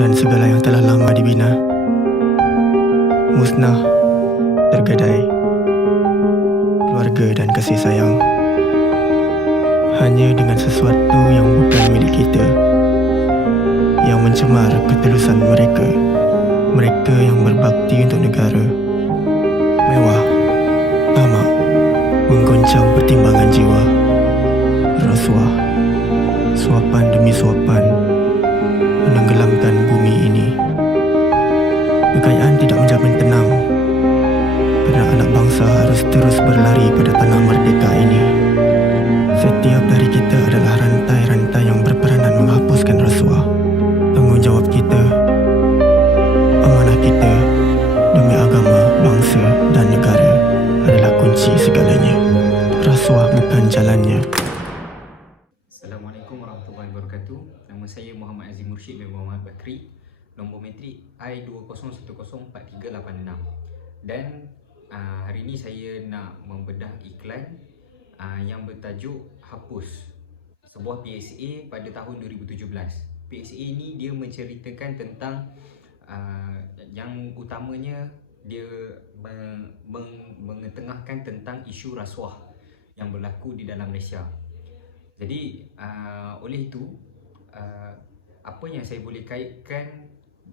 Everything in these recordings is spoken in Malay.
dan segala yang telah lama dibina musnah, tergadai keluarga dan kasih sayang hanya dengan sesuatu yang bukan milik kita, yang mencemar ketulusan mereka. Mereka yang berbakti untuk negara, mewah, tamak, menggoncang pertimbangan jiwa, rasuah, suapan demi suapan, menenggelamkan bumi ini. Kekayaan tidak menjamin tenang, kerana anak bangsa harus terus berlari pada tanah merdeka ini. Setiap dari kita adalah rantai-rantai yang berperanan menghapuskan rasuah. Tanggungjawab kita, amanah kita demi agama, bangsa dan negara adalah kunci segalanya. Rasuah bukan jalannya. Assalamualaikum warahmatullahi wabarakatuh. Nama saya Muhammad Azim Murshid bin Muhammad Bakri. Nombor metrik I20104386. Dan hari ini saya nak membedah iklan yang bertajuk Hapus, sebuah PSA pada tahun 2017. PSA ini dia menceritakan tentang yang utamanya dia mengetengahkan tentang isu rasuah yang berlaku di dalam Malaysia. Jadi oleh itu apa yang saya boleh kaitkan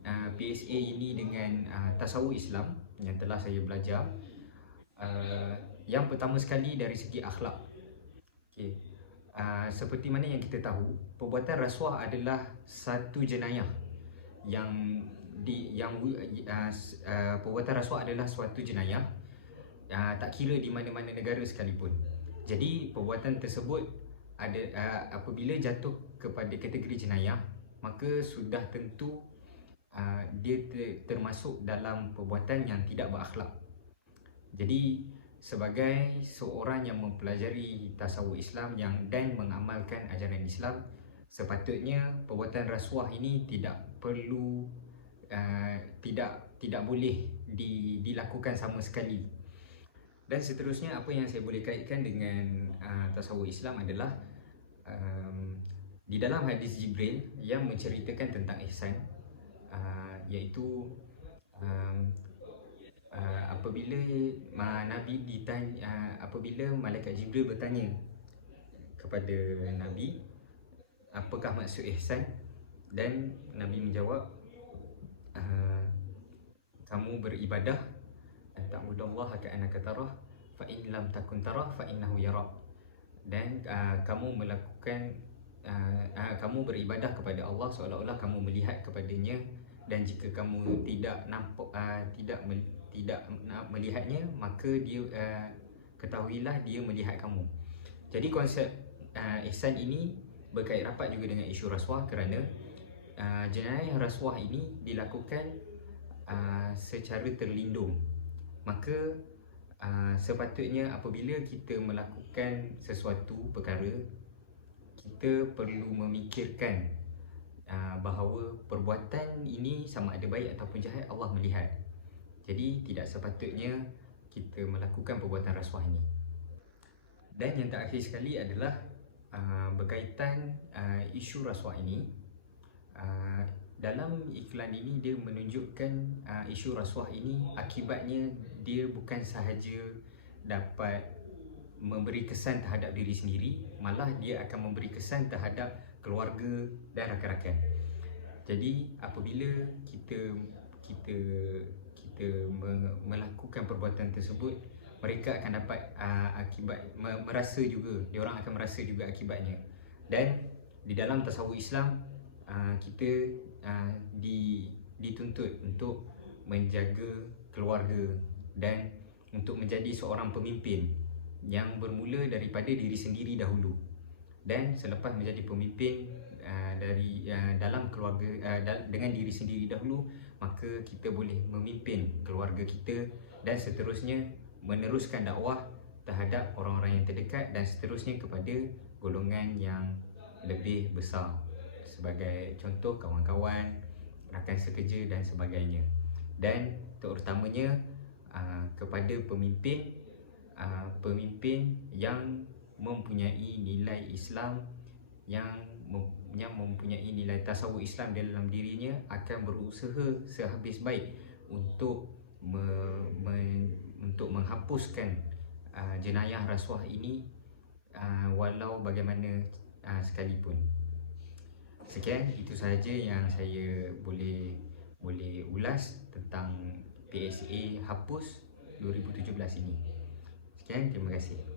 PSA ini dengan tasawuf Islam yang telah saya belajar. Yang pertama sekali dari segi akhlak. Okay. Seperti mana yang kita tahu, perbuatan rasuah adalah satu jenayah perbuatan rasuah adalah suatu jenayah, tak kira di mana-mana negara sekalipun. Jadi perbuatan tersebut apabila jatuh kepada kategori jenayah, maka sudah tentu dia termasuk dalam perbuatan yang tidak berakhlak. Jadi sebagai seorang yang mempelajari tasawuf Islam dan mengamalkan ajaran Islam, sepatutnya perbuatan rasuah ini tidak perlu tidak boleh dilakukan sama sekali. Dan seterusnya, apa yang saya boleh kaitkan dengan tasawuf Islam adalah di dalam hadis Jibril yang menceritakan tentang ihsan, iaitu apabila Nabi ditanya, apabila malaikat Jibril bertanya kepada Nabi, apakah maksud ihsan? Dan Nabi menjawab, kamu beribadah, ta'budallaha ka'annaka tarah, fa in lam takun tarah fa innahu yarak. Dan kamu melakukan kamu beribadah kepada Allah seolah-olah kamu melihat kepadanya, dan jika kamu tidak melihatnya, maka dia ketahuilah dia melihat kamu. Jadi konsep ihsan ini berkait rapat juga dengan isu rasuah, kerana jenayah rasuah ini dilakukan secara terlindung. Maka sepatutnya apabila kita melakukan sesuatu perkara, kita perlu memikirkan bahawa perbuatan ini sama ada baik ataupun jahat, Allah melihat. Jadi tidak sepatutnya kita melakukan perbuatan rasuah ini. Dan yang terakhir sekali adalah berkaitan isu rasuah ini. Dalam iklan ini dia menunjukkan isu rasuah ini akibatnya dia bukan sahaja dapat memberi kesan terhadap diri sendiri, malah dia akan memberi kesan terhadap keluarga dan rakan-rakan. Jadi apabila kita melakukan perbuatan tersebut, mereka akan dapat akibat, merasa juga, diorang akan merasa juga akibatnya. Dan di dalam tasawuf Islam, kita dituntut untuk menjaga keluarga dan untuk menjadi seorang pemimpin yang bermula daripada diri sendiri dahulu. Dan selepas menjadi pemimpin dalam keluarga, dengan diri sendiri dahulu, maka kita boleh memimpin keluarga kita, dan seterusnya meneruskan dakwah terhadap orang-orang yang terdekat, dan seterusnya kepada golongan yang lebih besar, sebagai contoh kawan-kawan, rakan sekerja dan sebagainya. Dan terutamanya kepada pemimpin yang mempunyai nilai Islam, yang yang mempunyai nilai tasawuf Islam dalam dirinya akan berusaha sehabis baik untuk untuk menghapuskan jenayah rasuah ini walau bagaimana sekalipun. Sekian, itu sahaja yang saya boleh ulas tentang PSA Hapus 2017 ini. Sekian, terima kasih.